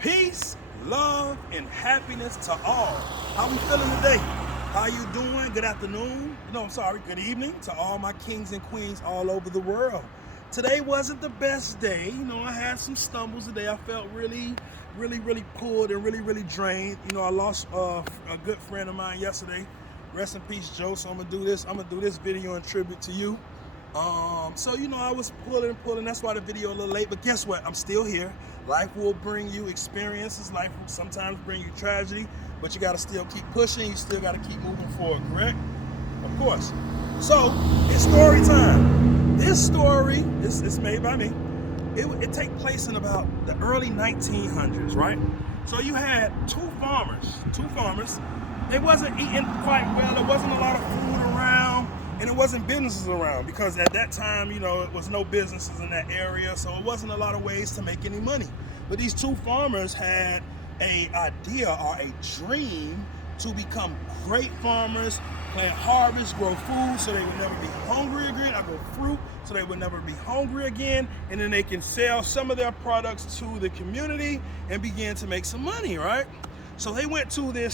Peace, love, and happiness to all. How we feeling today? How you doing? Good afternoon. No, I'm sorry. Good evening to all my kings and queens all over the world. Today wasn't the best day. I had some stumbles today. I felt really pulled and really drained. I lost a good friend of mine yesterday. Rest in peace, Joe. So I'm gonna do this video in tribute to you. I was pulling. That's why the video a little late. But guess what? I'm still here. Life will bring you experiences. Life will sometimes bring you tragedy. But you gotta still keep pushing. You still gotta keep moving forward. Correct? Of course. So it's story time. This story is made by me. It take place in about the early 1900s, right? So you had two farmers. They wasn't eating quite well. There wasn't a lot of food around. And it wasn't businesses around because at that time, it was no businesses in that area, so it wasn't a lot of ways to make any money. But these two farmers had an idea or a dream to become great farmers, plant harvest, grow food so they would never be hungry again, or grow fruit so they would never be hungry again, and then they can sell some of their products to the community and begin to make some money, right? So they went to the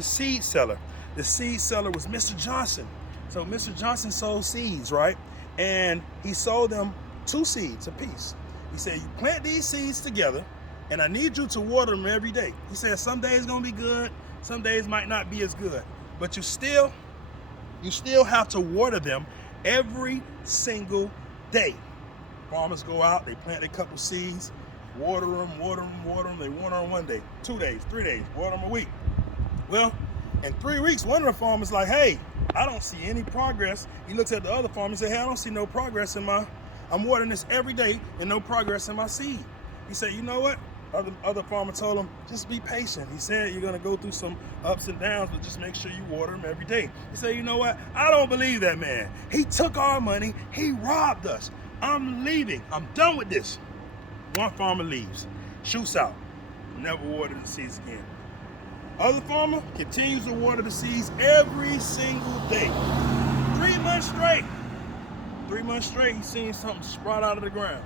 seed seller. The seed seller was Mr. Johnson. So Mr. Johnson sold seeds, right? And he sold them 2 seeds apiece. He said, you plant these seeds together, and I need you to water them every day. He said, some days gonna be good, some days might not be as good, but you still have to water them every single day. Farmers go out, they plant a couple seeds, water them. They water them 1 day, 2 days, 3 days, water them a week. Well, in 3 weeks, one of the farmers like, hey, I don't see any progress. He looks at the other farmer and said, hey, I don't see no progress I'm watering this every day and no progress in my seed. He said, you know what? Other farmer told him, just be patient. He said, you're gonna go through some ups and downs, but just make sure you water them every day. He said, you know what? I don't believe that man. He took our money, he robbed us. I'm leaving, I'm done with this. One farmer leaves, shoots out, never watered the seeds again. Other farmer continues to water the seeds every single day. 3 months straight. 3 months straight, he seen something sprout out of the ground.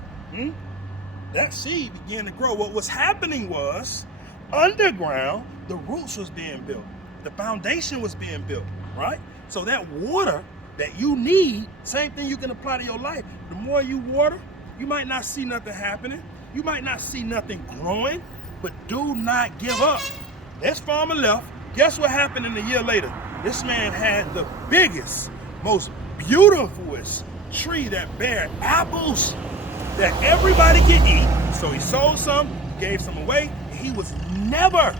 That seed began to grow. What was happening was, underground, the roots was being built. The foundation was being built, right? So that water that you need, same thing you can apply to your life. The more you water, you might not see nothing happening. You might not see nothing growing, but do not give up. This farmer left. Guess what happened in a year later? This man had the biggest, most beautifulest tree that bare apples that everybody can eat. So he sold some, gave some away, and he was never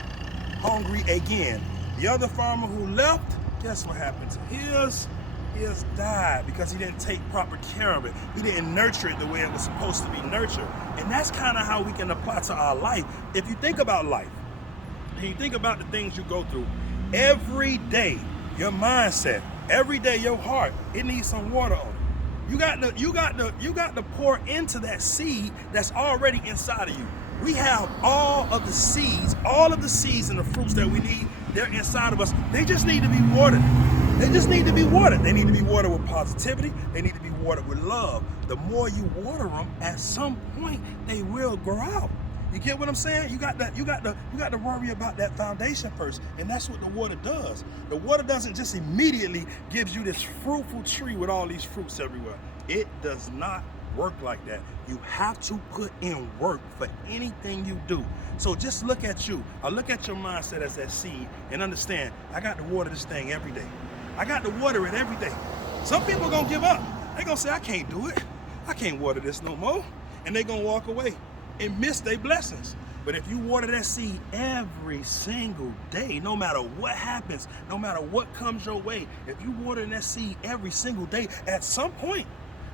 hungry again. The other farmer who left, guess what happened to his? His died because he didn't take proper care of it. He didn't nurture it the way it was supposed to be nurtured. And that's kind of how we can apply to our life. If you think about life, and you think about the things you go through, every day, your mindset, every day your heart, it needs some water on it. You got to pour into that seed that's already inside of you. We have all of the seeds and the fruits that we need, they're inside of us. They just need to be watered. They just need to be watered. They need to be watered with positivity. They need to be watered with love. The more you water them, at some point they will grow out. You get what I'm saying? You got to worry about that foundation first, and that's what the water does. The water doesn't just immediately gives you this fruitful tree with all these fruits everywhere. It does not work like that. You have to put in work for anything you do. So just look at you. I look at your mindset as that seed and understand, I got to water this thing every day. I got to water it every day. Some people are gonna give up. They're gonna say, I can't do it. I can't water this no more. And they're gonna walk away and miss their blessings. But if you water that seed every single day, no matter what happens, no matter what comes your way, if you water that seed every single day, at some point,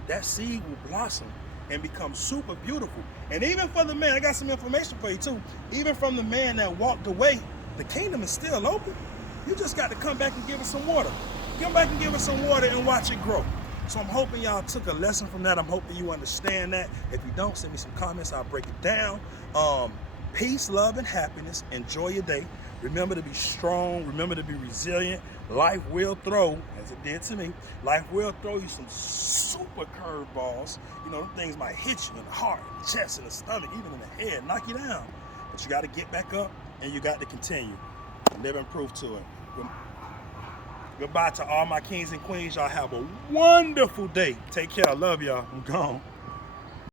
that seed will blossom and become super beautiful. And even for the man, I got some information for you too. Even from the man that walked away, the kingdom is still open. You just got to come back and give it some water. Come back and give it some water and watch it grow. So I'm hoping y'all took a lesson from that. I'm hoping you understand that. If you don't, send me some comments. I'll break it down. Peace, love, and happiness. Enjoy your day. Remember to be strong. Remember to be resilient. Life will throw, as it did to me, life will throw you some super curveballs. Things might hit you in the heart, the chest, and the stomach, even in the head, knock you down. But But you got to get back up and you got to continue. Living proof to it. Goodbye to all my kings and queens. Y'all have a wonderful day. Take care. I love y'all. I'm gone.